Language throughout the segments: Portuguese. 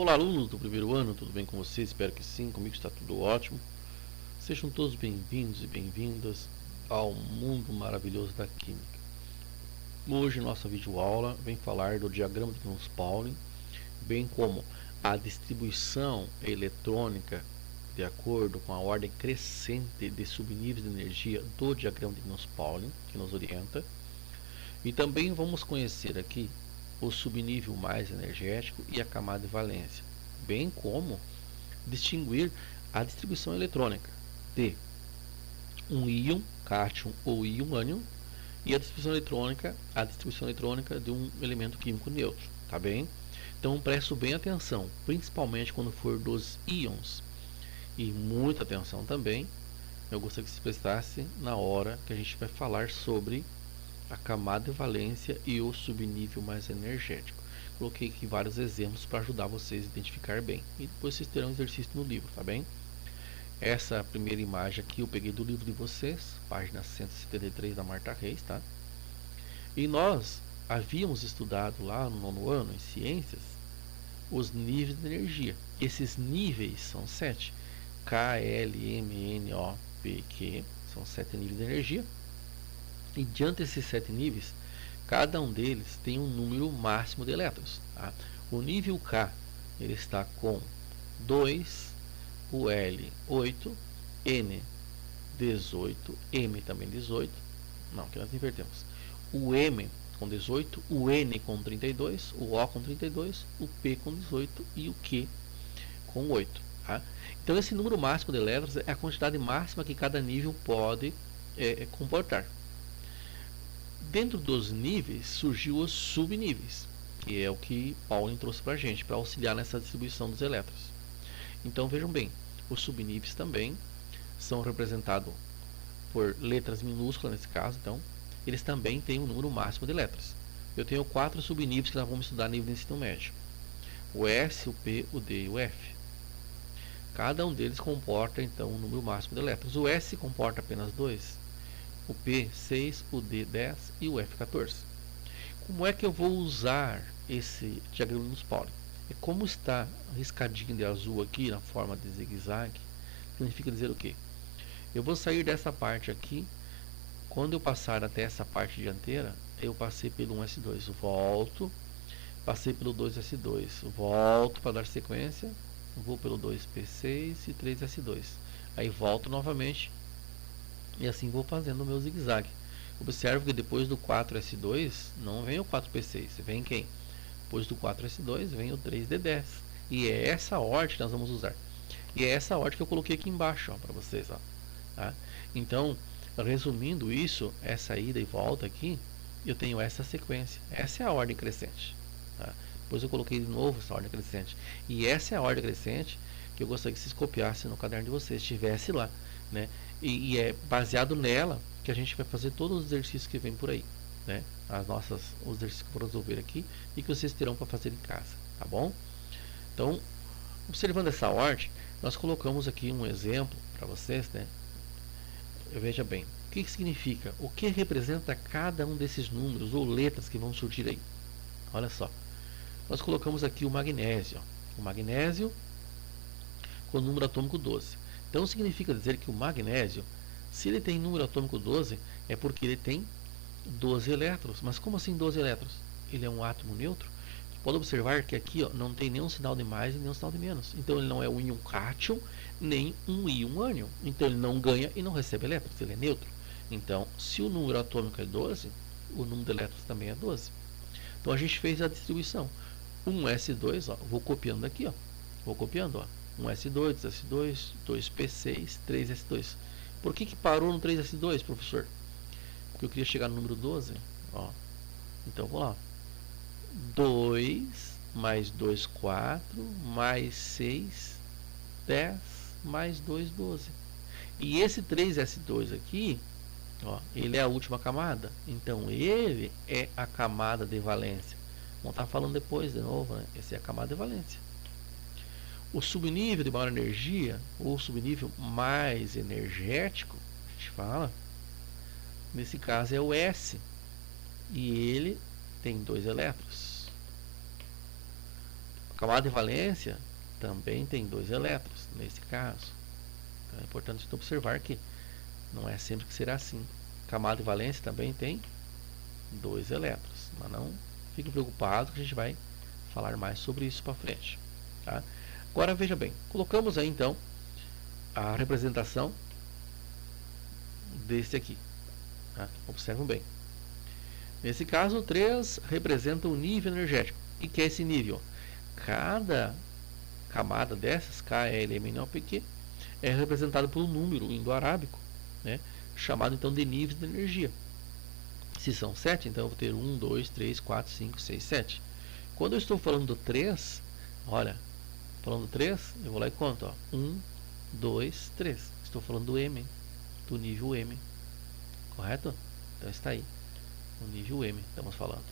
Olá, alunos do primeiro ano, tudo bem com vocês? Espero que sim, comigo está tudo ótimo. Sejam todos bem-vindos e bem-vindas ao mundo maravilhoso da química. Hoje nossa videoaula vem falar do diagrama de Gauss-Paulin, bem como a distribuição eletrônica de acordo com a ordem crescente de subníveis de energia do diagrama de Gauss-Paulin, que nos orienta. E também vamos conhecer aqui o subnível mais energético e a camada de valência, bem como distinguir a distribuição eletrônica de um íon, cátion ou íon ânion, e a distribuição eletrônica de um elemento químico neutro, tá bem? Então presto bem atenção, principalmente quando for dos íons, e muita atenção também, eu gostaria que se prestasse na hora que a gente vai falar sobre a camada de valência e o subnível mais energético. Coloquei aqui vários exemplos para ajudar vocês a identificar bem. E depois vocês terão exercício no livro, tá bem? Essa primeira imagem aqui eu peguei do livro de vocês, página 173 da Marta Reis, tá? E nós havíamos estudado lá no nono ano, em ciências, os níveis de energia. Esses níveis são 7. K, L, M, N, O, P, Q. São 7 níveis de energia. E diante desses 7 níveis, cada um deles tem um número máximo de elétrons. Tá? O nível K ele está com 2, o L 8, N 18, M também 18. Não, que nós invertemos. O M com 18, o N com 32, o O com 32, o P com 18 e o Q com 8. Tá? Então esse número máximo de elétrons é a quantidade máxima que cada nível pode comportar. Dentro dos níveis surgiu os subníveis, que é o que Paulin trouxe para a gente, para auxiliar nessa distribuição dos elétrons. Então vejam bem, os subníveis também são representados por letras minúsculas nesse caso, então eles também têm um número máximo de elétrons. Eu tenho 4 subníveis que nós vamos estudar no nível de ensino médio: o S, o P, o D e o F. Cada um deles comporta então um número máximo de elétrons. O S comporta apenas 2. O P 6, o D 10 e o F 14. Como é que eu vou usar esse diagrama de Gauss-Paulin? É como está riscadinho de azul aqui na forma de zigue-zague, significa dizer o quê? Eu vou sair dessa parte aqui, quando eu passar até essa parte dianteira, eu passei pelo 1S2, volto, passei pelo 2S2, volto para dar sequência, vou pelo 2P6 e 3S2, aí volto novamente. E assim vou fazendo o meu zigue-zague. Observe que depois do 4S2 não vem o 4P6, vem quem? Depois do 4S2 vem o 3D10. E é essa ordem que nós vamos usar. E é essa ordem que eu coloquei aqui embaixo para vocês. Ó, tá? Então, resumindo isso, essa ida e volta aqui, eu tenho essa sequência. Essa é a ordem crescente. Tá? Depois eu coloquei de novo essa ordem crescente. E essa é a ordem crescente que eu gostaria que vocês copiassem no caderno de vocês, estivesse lá, né? E é baseado nela que a gente vai fazer todos os exercícios que vem por aí, né? Os exercícios que eu vou resolver aqui e que vocês terão para fazer em casa, tá bom? Então, observando essa ordem, nós colocamos aqui um exemplo para vocês, né? Veja bem, o que significa? O que representa cada um desses números ou letras que vão surgir aí? Olha só, nós colocamos aqui o magnésio, ó. O magnésio com o número atômico 12. Então significa dizer que o magnésio, se ele tem número atômico 12, é porque ele tem 12 elétrons. Mas como assim 12 elétrons? Ele é um átomo neutro. Você pode observar que aqui ó, não tem nenhum sinal de mais e nenhum sinal de menos. Então ele não é um íon cátion nem um íon ânion. Então ele não ganha e não recebe elétrons, ele é neutro. Então se o número atômico é 12, o número de elétrons também é 12. Então a gente fez a distribuição. 1s2, ó, vou copiando aqui, ó. Vou copiando, ó. 1S2, 2S2, 2P6, 3S2. Por que parou no 3S2, professor? Porque eu queria chegar no número 12. Ó. Então, vamos lá. 2 mais 2, 4, mais 6, 10, mais 2, 12. E esse 3S2 aqui, ó, ele é a última camada. Então, ele é a camada de valência. Vamos estar falando depois de novo, né? Essa é a camada de valência. O subnível de maior energia, ou subnível mais energético, a gente fala, nesse caso é o S. E ele tem 2 elétrons. camada de valência também tem 2 elétrons, nesse caso. Então é importante observar que não é sempre que será assim. Camada de valência também tem 2 elétrons, mas não fique preocupado que a gente vai falar mais sobre isso para frente. Tá? Agora veja bem, colocamos aí então a representação desse aqui. Tá? Observam bem. Nesse caso, o 3 representa o nível energético. E que é esse nível? Cada camada dessas, K, L, M, N, O, P, Q, é representado por um número indo-arábico, né, chamado então de níveis de energia. Se são 7, então eu vou ter 1, 2, 3, 4, 5, 6, 7. Quando eu estou falando do 3, olha, falando do 3, eu vou lá e conto. Ó, 1, 2, 3. Estou falando do M, do nível M. Correto? Então está aí. O nível M, estamos falando.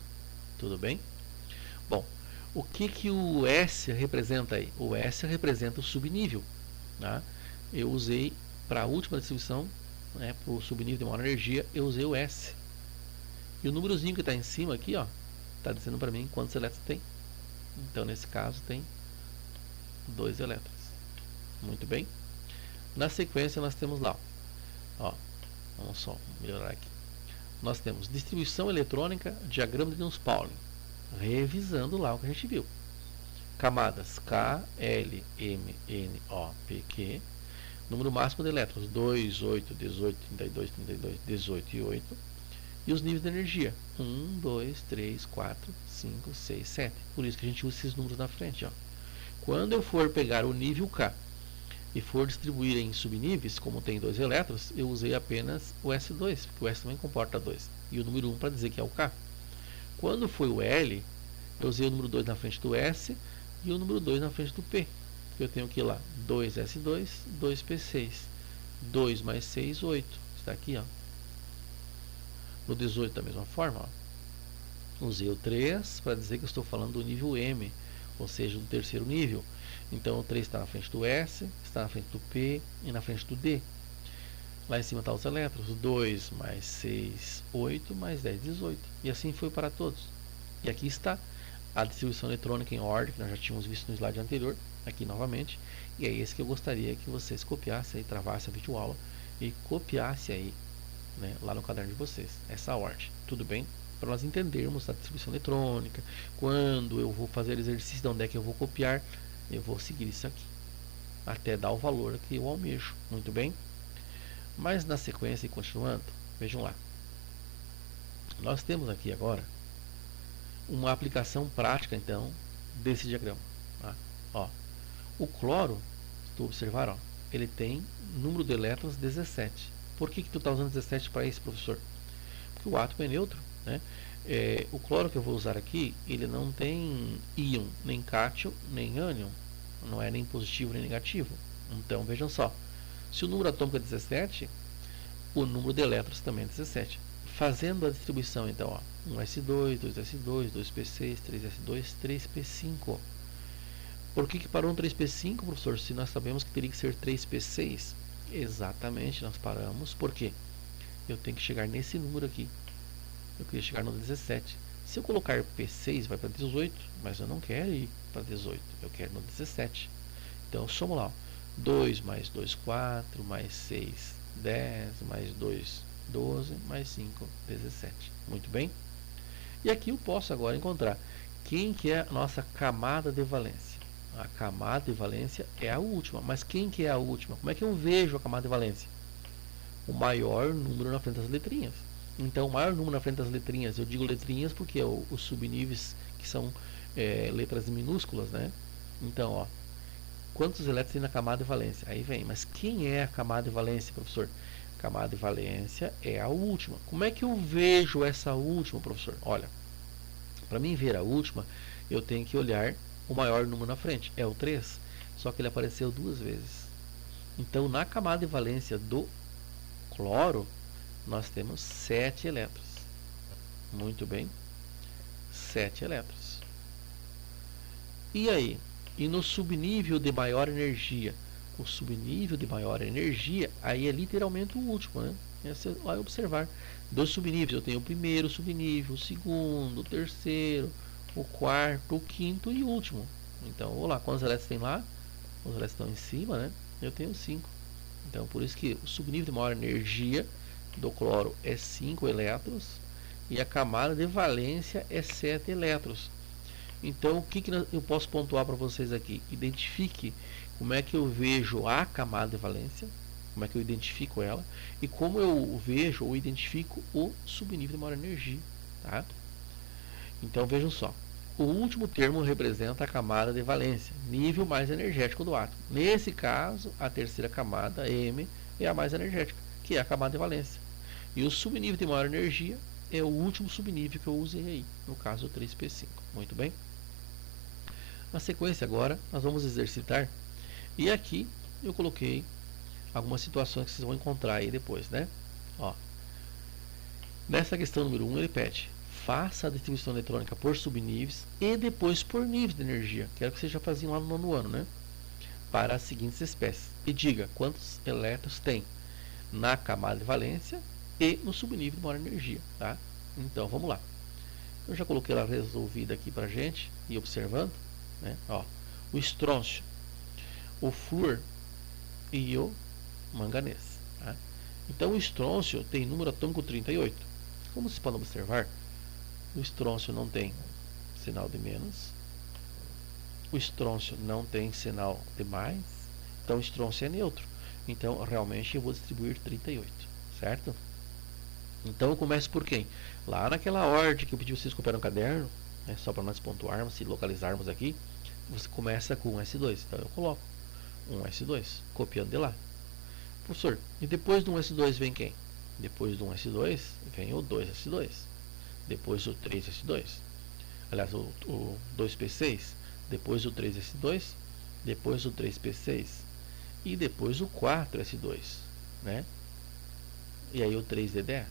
Tudo bem? Bom, o que o S representa aí? O S representa o subnível. Tá? Eu usei para a última distribuição, né, para o subnível de maior energia, eu usei o S. E o númerozinho que está em cima aqui, ó, está dizendo para mim quantos elétrons tem. Então, nesse caso, tem 2 elétrons. Muito bem. Na sequência, nós temos lá, ó, vamos só melhorar aqui. Nós temos distribuição eletrônica, diagrama de Newton-Pauling, revisando lá o que a gente viu. Camadas K, L, M, N, O, P, Q. Número máximo de elétrons 2, 8, 18, 32, 32, 18 e 8. E os níveis de energia 1, 2, 3, 4, 5, 6, 7. Por isso que a gente usa esses números na frente. Ó. Quando eu for pegar o nível K e for distribuir em subníveis, como tem 2 elétrons, eu usei apenas o S2, porque o S também comporta 2. E o número 1 para dizer que é o K. Quando foi o L, eu usei o número 2 na frente do S e o número 2 na frente do P. Eu tenho aqui lá 2S2, 2P6. 2 mais 6, 8. Está aqui, ó. No 18 da mesma forma, ó. Usei o 3 para dizer que eu estou falando do nível M, ou seja, do terceiro nível. Então o 3 está na frente do S, está na frente do P e na frente do D. Lá em cima estão os elétrons. 2 mais 6, 8 mais 10, 18. E assim foi para todos. E aqui está a distribuição eletrônica em ordem, que nós já tínhamos visto no slide anterior, aqui novamente. E é esse que eu gostaria que vocês copiassem aí, travassem a videoaula e copiassem aí, né, lá no caderno de vocês, essa ordem. Tudo bem? Para nós entendermos a distribuição eletrônica, quando eu vou fazer exercício de onde é que eu vou copiar, eu vou seguir isso aqui, até dar o valor que eu almejo. Muito bem? Mas na sequência e continuando, vejam lá. Nós temos aqui agora uma aplicação prática, então, desse diagrama. Tá? Ó, o cloro, se tu observar, ó, ele tem número de elétrons 17. Por que tu está usando 17 para isso, professor? Porque o átomo é neutro. Né? O cloro que eu vou usar aqui, ele não tem íon, nem cátion, nem ânion. Não é nem positivo nem negativo. Então, vejam só. Se o número atômico é 17, o número de elétrons também é 17. Fazendo a distribuição, então, ó, 1s2, 2s2, 2p6, 3s2, 3p5. Por que parou um 3p5, professor, se nós sabemos que teria que ser 3p6? Exatamente, nós paramos, porque eu tenho que chegar nesse número aqui. Eu queria chegar no 17. Se eu colocar p6, vai para 18, mas eu não quero ir para 18, eu quero no 17. Então, somo lá, ó. 2 mais 2, 4, mais 6, 10, mais 2, 12, mais 5, 17. Muito bem? E aqui eu posso agora encontrar quem que é a nossa camada de valência. A camada de valência é a última. Mas quem que é a última? Como é que eu vejo a camada de valência? O maior número na frente das letrinhas. Então, o maior número na frente das letrinhas, eu digo letrinhas porque os subníveis que são letras minúsculas, né? Então, ó, quantos elétrons tem na camada de valência? Aí vem, mas quem é a camada de valência, professor? A camada de valência é a última. Como é que eu vejo essa última, professor? Olha, para mim ver a última, eu tenho que olhar o maior número na frente, é o 3, só que ele apareceu 2 vezes. Então, na camada de valência do cloro, nós temos 7 elétrons. Muito bem, 7 elétrons. E aí? E no subnível de maior energia? O subnível de maior energia, aí é literalmente o último, né? Você vai observar. Dos subníveis, eu tenho o primeiro subnível, o segundo, o terceiro, o quarto, o quinto e o último. Então, vou lá, quantos elétrons tem lá? Os elétrons estão em cima, né? Eu tenho 5. Então, por isso que o subnível de maior energia do cloro é 5 elétrons e a camada de valência é 7 elétrons. Então, o que eu posso pontuar para vocês aqui? Identifique como é que eu vejo a camada de valência, como é que eu identifico ela, e como eu vejo ou identifico o subnível de maior energia. Tá? Então, vejam só. O último termo representa a camada de valência, nível mais energético do átomo. Nesse caso, a terceira camada, M, é a mais energética, que é a camada de valência. E o subnível de maior energia é o último subnível que eu usei aí, no caso o 3P5. Muito bem? Na sequência agora, nós vamos exercitar. E aqui eu coloquei algumas situações que vocês vão encontrar aí depois, né? Ó, nessa questão número 1, ele pede: faça a distribuição eletrônica por subníveis e depois por níveis de energia. Quero que vocês já faziam lá no nono ano, né? Para as seguintes espécies. E diga quantos elétrons tem na camada de valência e no subnível de maior energia, tá? Então, vamos lá. Eu já coloquei ela resolvida aqui pra gente e observando, né? Ó, o estrôncio, o flúor e o manganês, tá? Então, o estrôncio tem número atômico 38. Como vocês podem observar, o estrôncio não tem sinal de menos, o estrôncio não tem sinal de mais, então o estrôncio é neutro. Então, realmente, eu vou distribuir 38, certo? Então, eu começo por quem? Lá naquela ordem que eu pedi vocês copiarem no caderno, né, só para nós pontuarmos e localizarmos aqui, você começa com um S2. Então, eu coloco um S2, copiando de lá. Professor, e depois do 1S2 vem quem? Depois do 1S2 vem o 2S2. Depois o 3S2. Aliás, o 2P6. Depois o 3S2. Depois o 3P6. E depois o 4S2. Né? E aí o 3D10.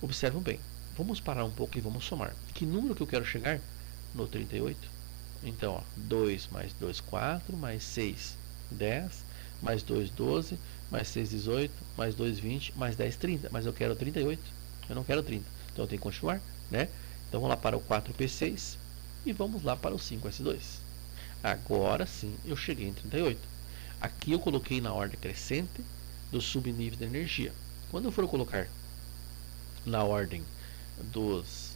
Observam bem. Vamos parar um pouco e vamos somar. Que número que eu quero chegar? No 38. Então, ó, 2 mais 2, 4. Mais 6, 10. Mais 2, 12. Mais 6, 18. Mais 2, 20. Mais 10, 30. Mas eu quero 38. Eu não quero 30. Então eu tenho que continuar, né? Então vamos lá para o 4P6 e vamos lá para o 5S2. Agora sim eu cheguei em 38. Aqui eu coloquei na ordem crescente dos subníveis de energia. Quando eu for colocar na ordem dos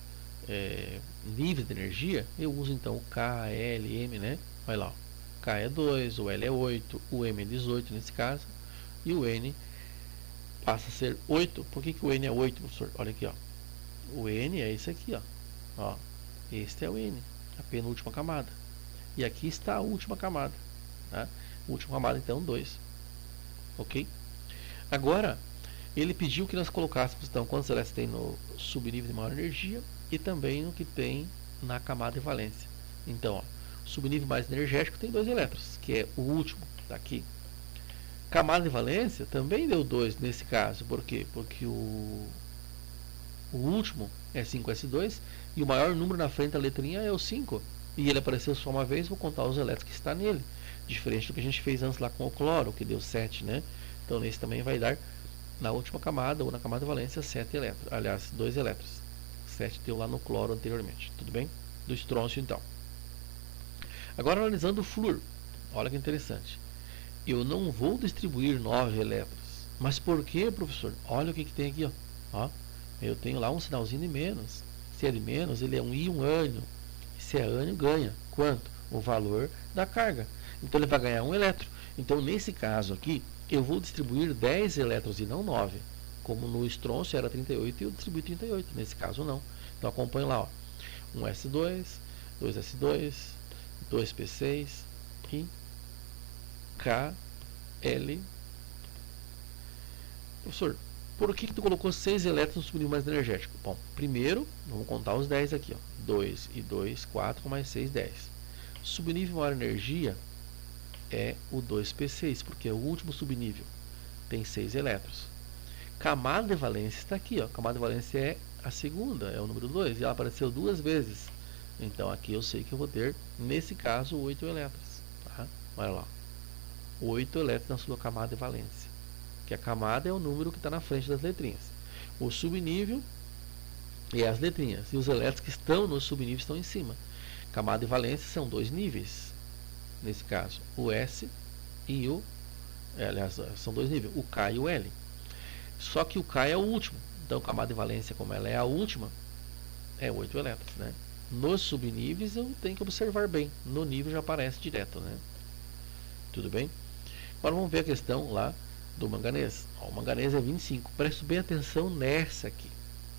níveis de energia, eu uso então o K, L, M, né? Vai lá, o K é 2, o L é 8, o M é 18 nesse caso, e o N passa a ser 8. Por que o N é 8, professor? Olha aqui, ó. O N é esse aqui, ó. Este é o N, a penúltima camada. E aqui está a última camada. Tá? Última camada, então, 2. Ok? Agora, ele pediu que nós colocássemos, então, quantos elétrons tem no subnível de maior energia e também no que tem na camada de valência. Então, ó, o subnível mais energético tem 2 elétrons, que é o último, daqui. Camada de valência também deu 2 nesse caso. Por quê? Porque o último é 5S2 e o maior número na frente da letrinha é o 5. E ele apareceu só uma vez, vou contar os elétrons que está nele. Diferente do que a gente fez antes lá com o cloro, que deu 7, né? Então nesse também vai dar, na última camada, ou na camada de valência, 7 elétrons. Aliás, 2 elétrons. 7 deu lá no cloro anteriormente. Tudo bem? Do estrôncio, então. Agora analisando o flúor. Olha que interessante. Eu não vou distribuir 9 elétrons. Mas por que, professor? Olha o que tem aqui, ó. Eu tenho lá um sinalzinho de menos. Se é de menos, ele é um íon ânion. Se é ânion, ganha. Quanto? O valor da carga. Então ele vai ganhar 1 elétron. Então nesse caso aqui, eu vou distribuir 10 elétrons e não 9. Como no estrôncio era 38 e eu distribuí 38. Nesse caso não. Então acompanhe lá, ó. 1S2, 2S2, 2P6 e KL. Professor, por que tu colocou 6 elétrons no subnível mais energético? Bom, primeiro, vamos contar os 10 aqui, ó. 2 e 2, 4, mais 6, 10. Subnível maior energia é o 2P6, porque é o último subnível. Tem 6 elétrons. Camada de valência está aqui, ó. Camada de valência é a segunda, é o número 2, e ela apareceu 2 vezes. Então aqui eu sei que eu vou ter, nesse caso, 8 elétrons. Tá? Olha lá. 8 elétrons na sua camada de valência. Que a camada é o número que está na frente das letrinhas. O subnível é as letrinhas. E os elétrons que estão no subnível estão em cima. Camada e valência são 2 níveis. nesse caso, o S e o... aliás, são dois níveis, o K e o L. Só que o K é o último. Então, camada de valência, como ela é a última, é 8 elétrons, né? Nos subníveis eu tenho que observar bem. No nível já aparece direto, né? Tudo bem? Agora vamos ver a questão lá do manganês. Ó, o manganês é 25. Preste bem atenção nessa aqui.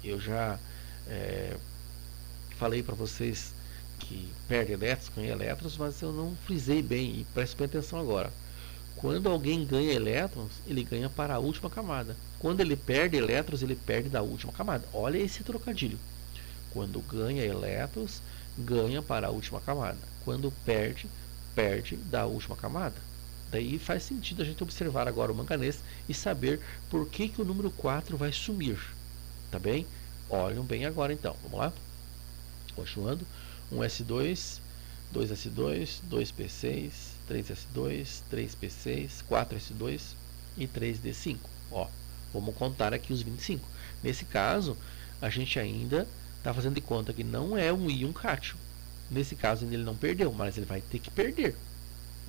Eu já falei para vocês que perde elétrons, ganha elétrons, mas eu não frisei bem. E preste bem atenção agora. Quando alguém ganha elétrons, ele ganha para a última camada. Quando ele perde elétrons, ele perde da última camada. Olha esse trocadilho. Quando ganha elétrons, ganha para a última camada. Quando perde, perde da última camada. Daí faz sentido a gente observar agora o manganês e saber por que o número 4 vai sumir. Tá bem? Olhem bem agora então. Vamos lá? Continuando. 1s2, 2s2, 2p6, 3s2, 3p6, 4s2 e 3d5. Ó, vamos contar aqui os 25. Nesse caso, a gente ainda está fazendo de conta que não é um íon cátion. Nesse caso ele não perdeu, mas ele vai ter que perder.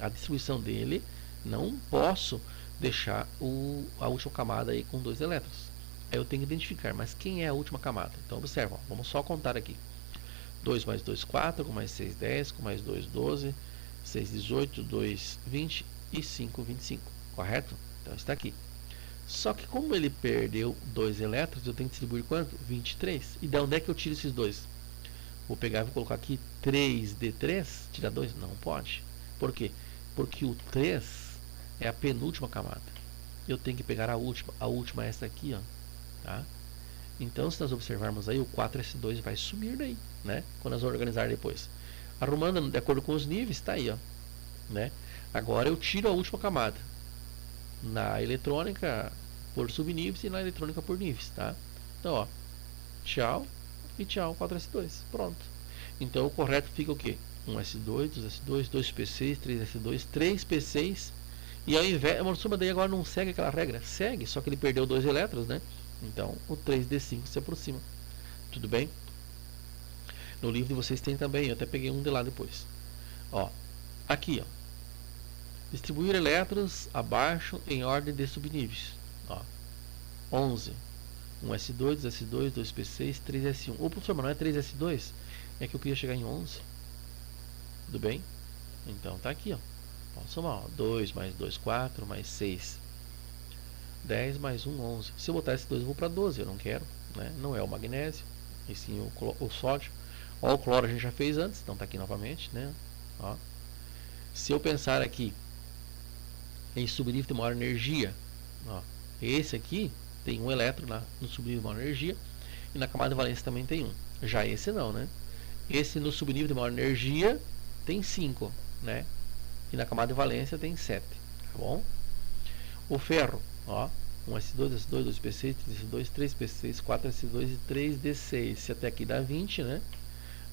A distribuição dele, não posso deixar a última camada aí com 2 elétrons. Aí eu tenho que identificar, mas quem é a última camada? Então observa, ó, vamos só contar aqui. 2 mais 2, 4, com mais 6, 10, com mais 2, 12, 6, 18, 2, 20 e 5, 25. Correto? Então está aqui. Só que como ele perdeu 2 elétrons, eu tenho que distribuir quanto? 23. E de onde é que eu tiro esses dois? Vou pegar e vou colocar aqui 3D3, tirar 2? Não pode. Por quê? Porque o 3 é a penúltima camada. Eu tenho que pegar a última é essa aqui, ó. Tá? Então, se nós observarmos aí, o 4S2 vai sumir daí, né? Quando nós organizar depois. Arrumando de acordo com os níveis, está aí, ó. Né? Agora eu tiro a última camada. Na eletrônica por subníveis e na eletrônica por níveis, tá? Então, ó, tchau e tchau, 4s2, pronto. Então o correto fica o quê? 1s2, 2s2, 2p6, 3s2, 3p6 e ao invés, a soma daí agora não segue aquela regra, segue, só que ele perdeu 2 elétrons, né? Então o 3d5 se aproxima, tudo bem? No livro de vocês tem também, eu até peguei um de lá depois. Ó, aqui, ó. Distribuir elétrons abaixo em ordem de subníveis. Ó, 11. 1s2, 2s2, 2p6, 3s1. Ô, professor, mas não é 3s2? É que eu queria chegar em 11. Tudo bem? Então tá aqui, ó. Vamos somar, ó. 2 mais 2, 4, mais 6. 10 mais 1, 11. Se eu botar esse 2, eu vou para 12. Eu não quero, né? Não é o magnésio, e sim o sódio. Ó, o cloro a gente já fez antes, então tá aqui novamente, né? Ó. Se eu pensar aqui em subnível de maior energia, ó, esse aqui tem um elétron no subnível de maior energia e na camada de valência também tem um. Já esse não, né? Esse no subnível de maior energia tem 5, né? E na camada de valência tem 7, tá bom? O ferro, ó, 1s2, S2, 2p6, 3s2, 3p6, 4s2 e 3d6. Se até aqui dá 20, né?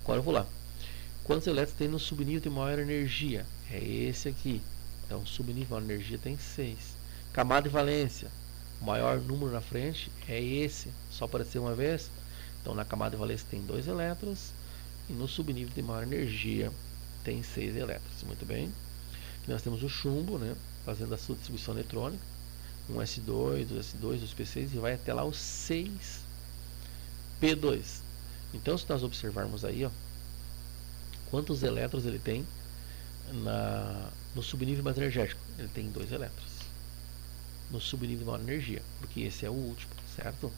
Agora eu vou lá. Quantos elétrons tem no subnível de maior energia? É esse aqui. Então, subnível de maior energia tem 6. Camada de valência, o maior número na frente é esse. Só apareceu uma vez. Então, na camada de valência tem 2 elétrons. E no subnível de maior energia tem 6 elétrons. Muito bem. Aqui nós temos o chumbo, né? Fazendo a sua distribuição eletrônica. 1s2, 2s2, 2p6 e vai até lá o 6p2. Então, se nós observarmos aí, ó, quantos elétrons ele tem no subnível mais energético? Ele tem 2 elétrons. No subnível de maior energia, porque esse é o último, certo?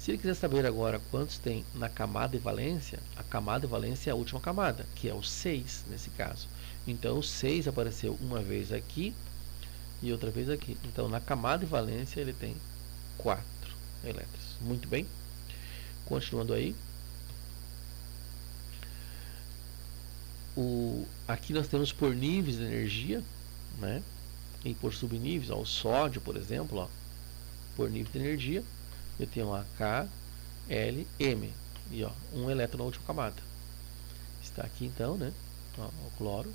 Se ele quiser saber agora quantos tem na camada de valência, a camada de valência é a última camada, que é o 6 nesse caso. Então o 6 apareceu uma vez aqui e outra vez aqui. Então na camada de valência ele tem 4 elétrons. Muito bem. Continuando aí. Aqui nós temos por níveis de energia, né? E por subníveis, ó, o sódio, por exemplo, ó, por nível de energia, eu tenho a K, L, M. E ó, um elétron na última camada. Está aqui então, né? Ó, o cloro.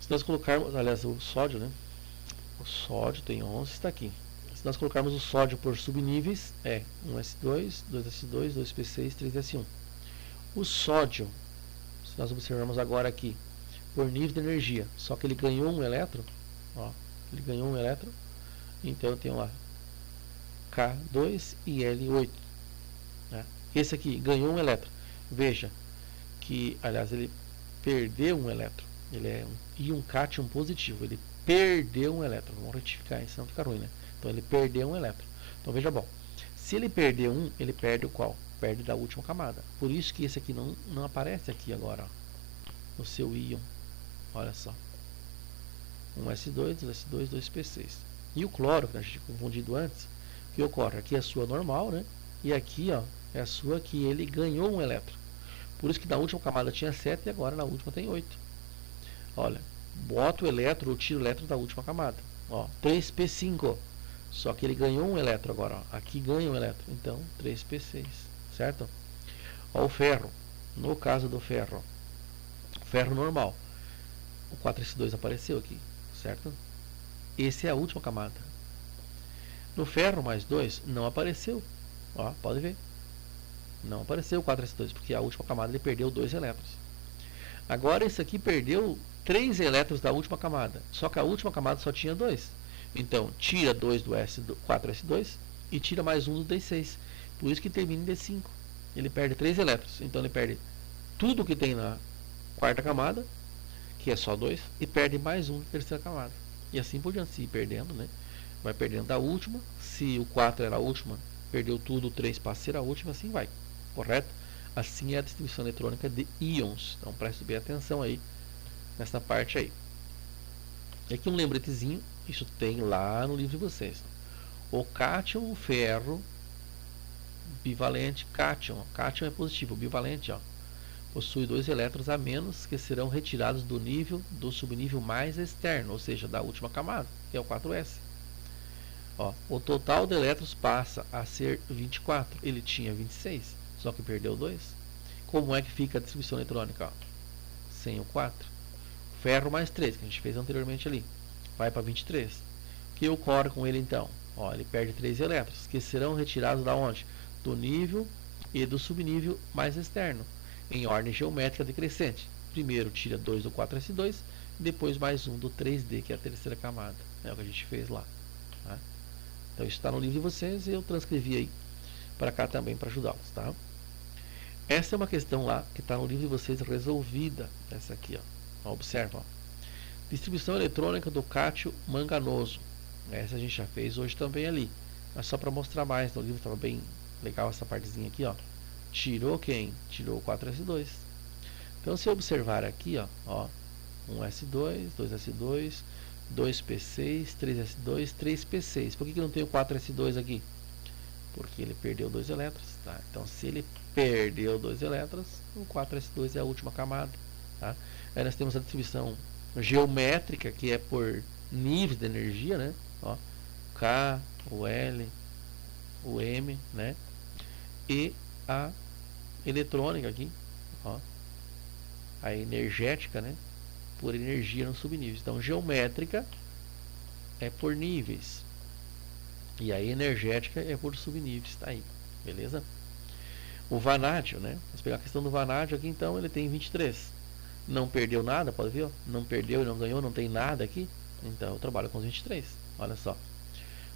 Se nós colocarmos, aliás, o sódio, né? O sódio tem 11, está aqui. Se nós colocarmos o sódio por subníveis, é 1s2, 2s2, 2p6, 3s1. O sódio, se nós observarmos agora aqui, por nível de energia. Só que ele ganhou um elétron, ó, ele ganhou um elétron, então eu tenho lá K2 e L8. Né? Esse aqui ganhou um elétron. Veja que, aliás, ele perdeu um elétron. Ele é um íon cátion positivo. Ele perdeu um elétron. Vamos retificar isso, senão fica ruim, né? Então ele perdeu um elétron. Então veja bom. Se ele perder um, ele perde o qual? Perde da última camada. Por isso que esse aqui não aparece aqui agora, ó, no seu íon. Olha só. Um S2, 2S2, 2P6. E o cloro, que a gente tinha confundido antes, o que ocorre? Aqui é a sua normal, né? E aqui, ó, é a sua que ele ganhou um elétron. Por isso que na última camada tinha 7 e agora na última tem 8. Olha, bota o elétron ou tira o elétron da última camada. Ó, 3P5. Só que ele ganhou um elétron agora. Ó. Aqui ganha um elétron. Então, 3P6. Certo? Ó, o ferro. No caso do ferro. Ferro normal. O 4S2 apareceu aqui. Certo? Esse é a última camada. No ferro mais 2 não apareceu. Ó, pode ver. Não apareceu o 4S2, porque a última camada ele perdeu 2 elétrons. Agora esse aqui perdeu 3 elétrons da última camada. Só que a última camada só tinha 2. Então, tira 2 do 4S2 e tira mais 1 do D6. Por isso que termina em D5. Ele perde 3 elétrons. Então ele perde tudo que tem na quarta camada, que é só 2, e perde mais 1 na terceira camada. E assim por diante, se ir perdendo, né? Vai perdendo da última. Se o 4 era a última, perdeu tudo, o 3 passa a ser a última, assim vai. Correto? Assim é a distribuição eletrônica de íons. Então preste bem atenção aí nessa parte aí. E aqui um lembretezinho, isso tem lá no livro de vocês. O cátion, o ferro, bivalente, cátion. Cátion é positivo, bivalente, ó, possui 2 elétrons a menos que serão retirados do nível do subnível mais externo, ou seja, da última camada, que é o 4s. Ó, o total de elétrons passa a ser 24. Ele tinha 26, só que perdeu 2. Como é que fica a distribuição eletrônica? Ó? Sem o 4. Ferro mais 3, que a gente fez anteriormente ali, vai para 23. O que ocorre com ele então? Ó, ele perde 3 elétrons, que serão retirados da onde? Do nível e do subnível mais externo, em ordem geométrica decrescente. Primeiro tira 2 do 4S2, depois mais 1 do 3D, que é a terceira camada. É o que a gente fez lá. Tá? Então isso está no livro de vocês e eu transcrevi aí para cá também para ajudá-los. Tá? Essa é uma questão lá que está no livro de vocês resolvida. Essa aqui, ó. Observa. Ó. Distribuição eletrônica do cátio manganoso. Essa a gente já fez hoje também ali. Mas só para mostrar mais, no livro estava bem legal essa partezinha aqui, ó. Tirou quem? Tirou o 4S2. Então se observar aqui, ó 1S2, 2S2, 2P6, 3S2, 3P6. Por que não tem o 4S2 aqui? Porque ele perdeu 2 elétrons. Tá? Então se ele perdeu 2 elétrons, o 4S2 é a última camada. Tá? Aí nós temos a distribuição geométrica, que é por níveis de energia, né? Ó, K, o L, o M, né? E a eletrônica aqui, ó, a energética, né? Por energia nos subníveis. Então, geométrica é por níveis e a energética é por subníveis. Tá aí, beleza? O vanádio, né? Vamos pegar a questão do vanádio aqui, então ele tem 23. Não perdeu nada, pode ver? Ó? Não perdeu e não ganhou, não tem nada aqui. Então eu trabalho com os 23. Olha só.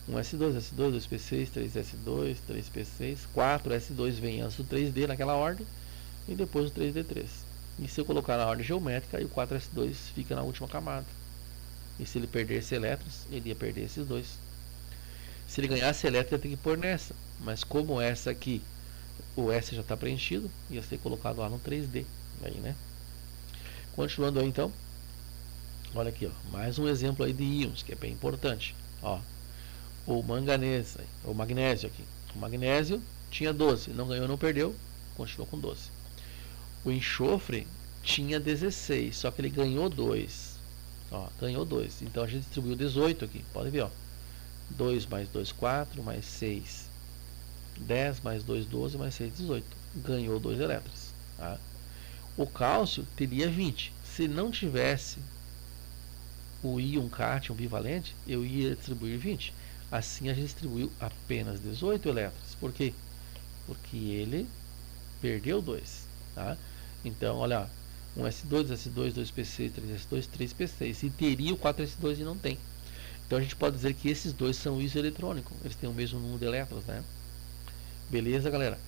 1S2, S2, 2P6, 3S2, 3P6, 4S2 vem antes do 3D naquela ordem e depois o 3D3. E se eu colocar na ordem geométrica, aí o 4S2 fica na última camada. E se ele perdesse elétrons, ele ia perder esses dois. Se ele ganhasse elétrons, ia ter que pôr nessa. Mas como essa aqui, o S já está preenchido, ia ser colocado lá no 3D. Aí, né? Continuando aí então. Olha aqui, ó, mais um exemplo aí de íons, que é bem importante. Ó, o manganês, o magnésio aqui. O magnésio tinha 12, não ganhou, não perdeu, continuou com 12. O enxofre tinha 16, só que ele ganhou 2. Ó, ganhou 2. Então a gente distribuiu 18 aqui, pode ver, ó. 2 mais 2, 4, mais 6, 10, mais 2, 12, mais 6, 18. Ganhou 2 elétrons. Tá? O cálcio teria 20. Se não tivesse o íon cátion bivalente, eu ia distribuir 20. Assim a gente distribuiu apenas 18 elétrons. Por quê? Porque ele perdeu 2. Tá? Então, olha, um S2, S2, 2PC, 3S2, 3PC. E teria o 4S2 e não tem. Então a gente pode dizer que esses dois são isoeletrônicos. Eles têm o mesmo número de elétrons, né? Beleza, galera?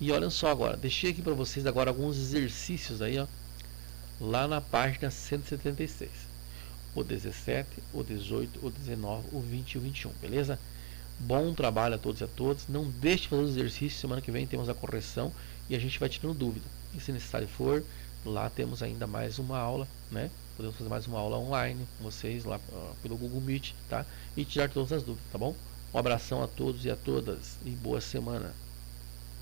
E olhem só agora, deixei aqui para vocês agora alguns exercícios aí, ó, lá na página 176. O 17, o 18, o 19, o 20 e o 21, beleza? Bom trabalho a todos e a todas. Não deixe de fazer os exercícios. Semana que vem temos a correção e a gente vai tirando dúvida. E se necessário for, lá temos ainda mais uma aula, né? Podemos fazer mais uma aula online com vocês lá pelo Google Meet, tá? E tirar todas as dúvidas, tá bom? Um abração a todos e a todas e boa semana.